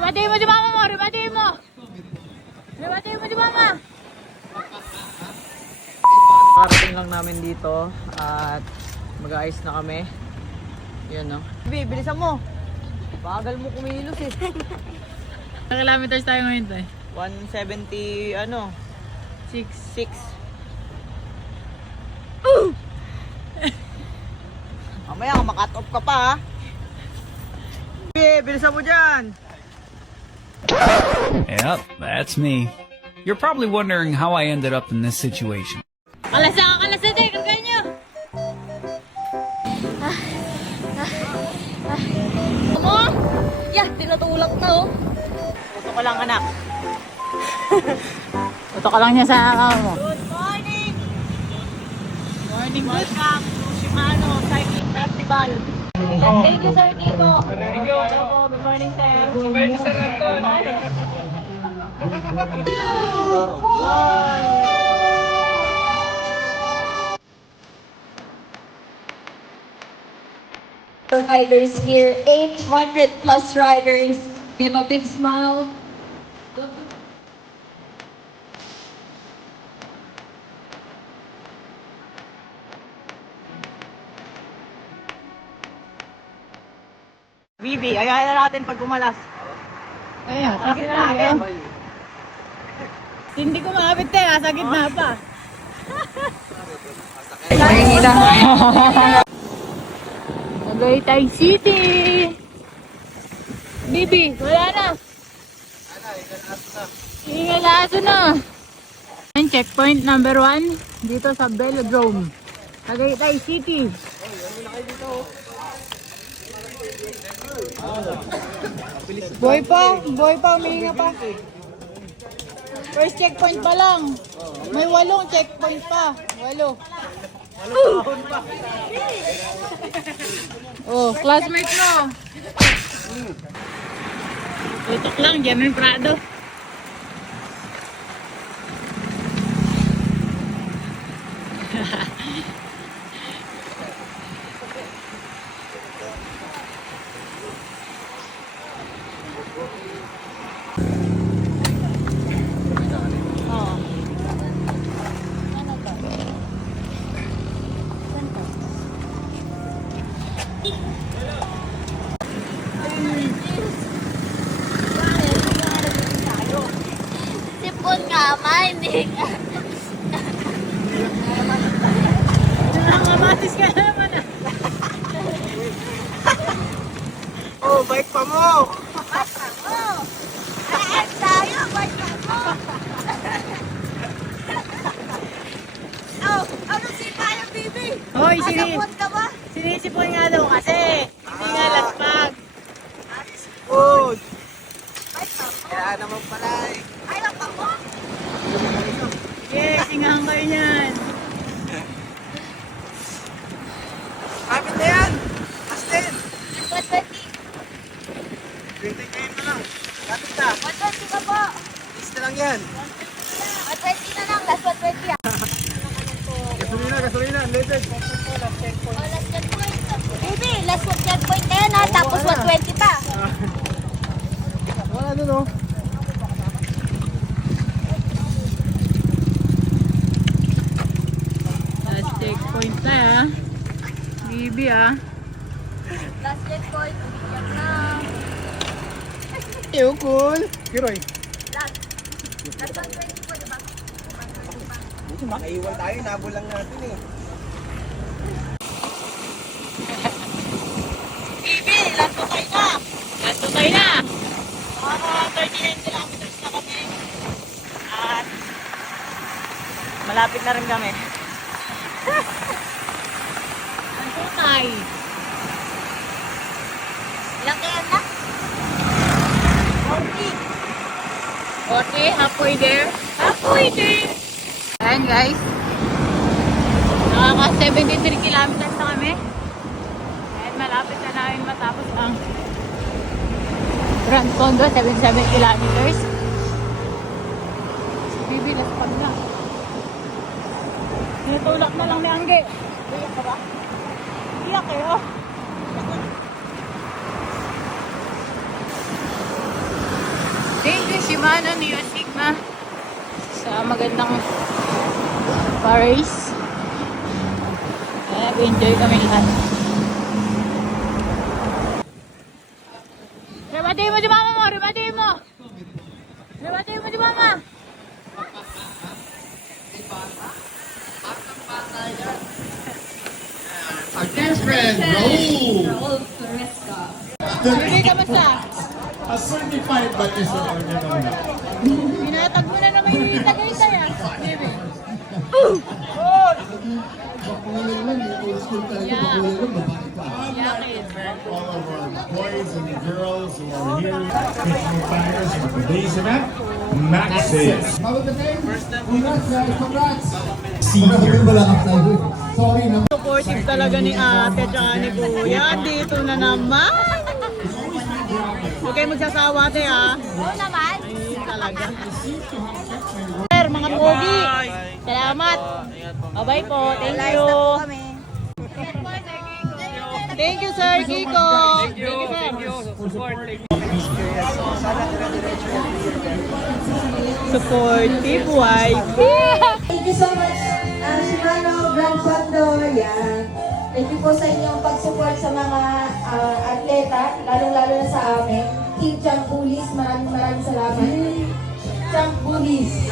Rebati mo si mama mo! Rebati mo! Rebati mo si mama! Karating lang namin dito at mag-aayos na kami. Yan no. Bilisan mo. Bagal mo kumilos eh. Ilang kilometers tayo ngayon tayo? 170 ano? 6. Mamaya makat off ka pa ha. Bilisan mo dyan. Yep, that's me. You're probably wondering how I ended up in this situation. Kalas na tayo! Kagaya nyo! Amo! Yeah, tinutulak na oh. Ito ka lang anak. Ito ka lang niya sa kama mo. Good morning! Morning, good. Welcome to Shimano Cycling Festival. Thank you, Sir Kiko. Thank you. Good morning, sir. Good morning, sir Anton. Riders here, 800 plus riders. Give a big smile. Bibi, ayahin na natin pag gumalas. Ayan, sakit na akin. Hindi ko maabit tayo, sa gitna pa. Tagaytay City! Bibi, wala na. Ingalaso na. Checkpoint number 1 dito sa Velodrome. Tagaytay City. Boy pa, umihinga pa. First checkpoint pa lang. May 8 checkpoint pa. 8. Oh, classmate mo. Tutok lang, Jeremy Prado. Sipon nga, hindi ka. Nakakamatis ka naman ah. Oh, bike pa mo. Ayan tayo, ba't ka mo? Oh, ano sipa yung bibi? Hoy, Masapot ka ba? sinisipon nga daw kasi. Hindi nga laspag. Good. Kaya naman pala eh. Ay, ka mo? Yes, singahan kayo niyan. Kapit na yan. Astin. 120. 20 kayo na lang. Kapit na. 120 ka po. Is na lang yan. 120 na lang, last 120 ah. Gasolina. Unleaded. Oh, last checkpoint. Bibi, last checkpoint na yan ha, tapos 120 pa. Wala dun oh. Last checkpoint na ah. Bibi ah. Last checkpoint, bigyan na. Ew, cool. Kiroy. Last 120 po, diba? Makaiwan tayo, nabol lang natin eh. Bibi, last tukay na. Last tukay na. 39 kilometers na kami. At malapit na rin kami. Ang tukay. Ilang kaya na? 40, halfway there. Halfway there. Ayan guys. Nakaka 73 kilometers na kami. And malapit na namin matapos ang Grand Tondo, 77 kilometers. Bibi, laspag na. Tinutulak na lang ni Angge. Iyak ka ba? Iyak eh, oh. Thank you, Shimano Neo Sigma, sa magandang pa-race. Nag-enjoy kami lahat. Rebatiin mo si mama mo! Rebatiin mo! Rebatiin mo si mama! Our dear friend, Raul. Hindi ka basta. A certified but is an ordinary. Binatag mo na naman yung tagaytay ah. Baby. Makulang lang, yung old school talaga, makulang lang, babae pa. All of our boys and girls who are here, taking fires for today's event, Maxis. How was the day? Congrats, guys, congrats. See you. Sorry na. Supportive talaga ni ate at ni kuya. Dito na naman. Huwag kayo magsasawa ate ha. Oo naman. Ay, talaga. Sir, mga pogi. Salamat. Bye-bye po. Thank you. Thank you, Sir Kiko. Thank you, supportive wife. Thank you so much, Shimano Grand Fondo. Yan. Thank you po sa inyong pag-support sa mga atleta, lalong-lalo na sa amin. Team Champ Bullies, maraming salamat. Champ Bullies.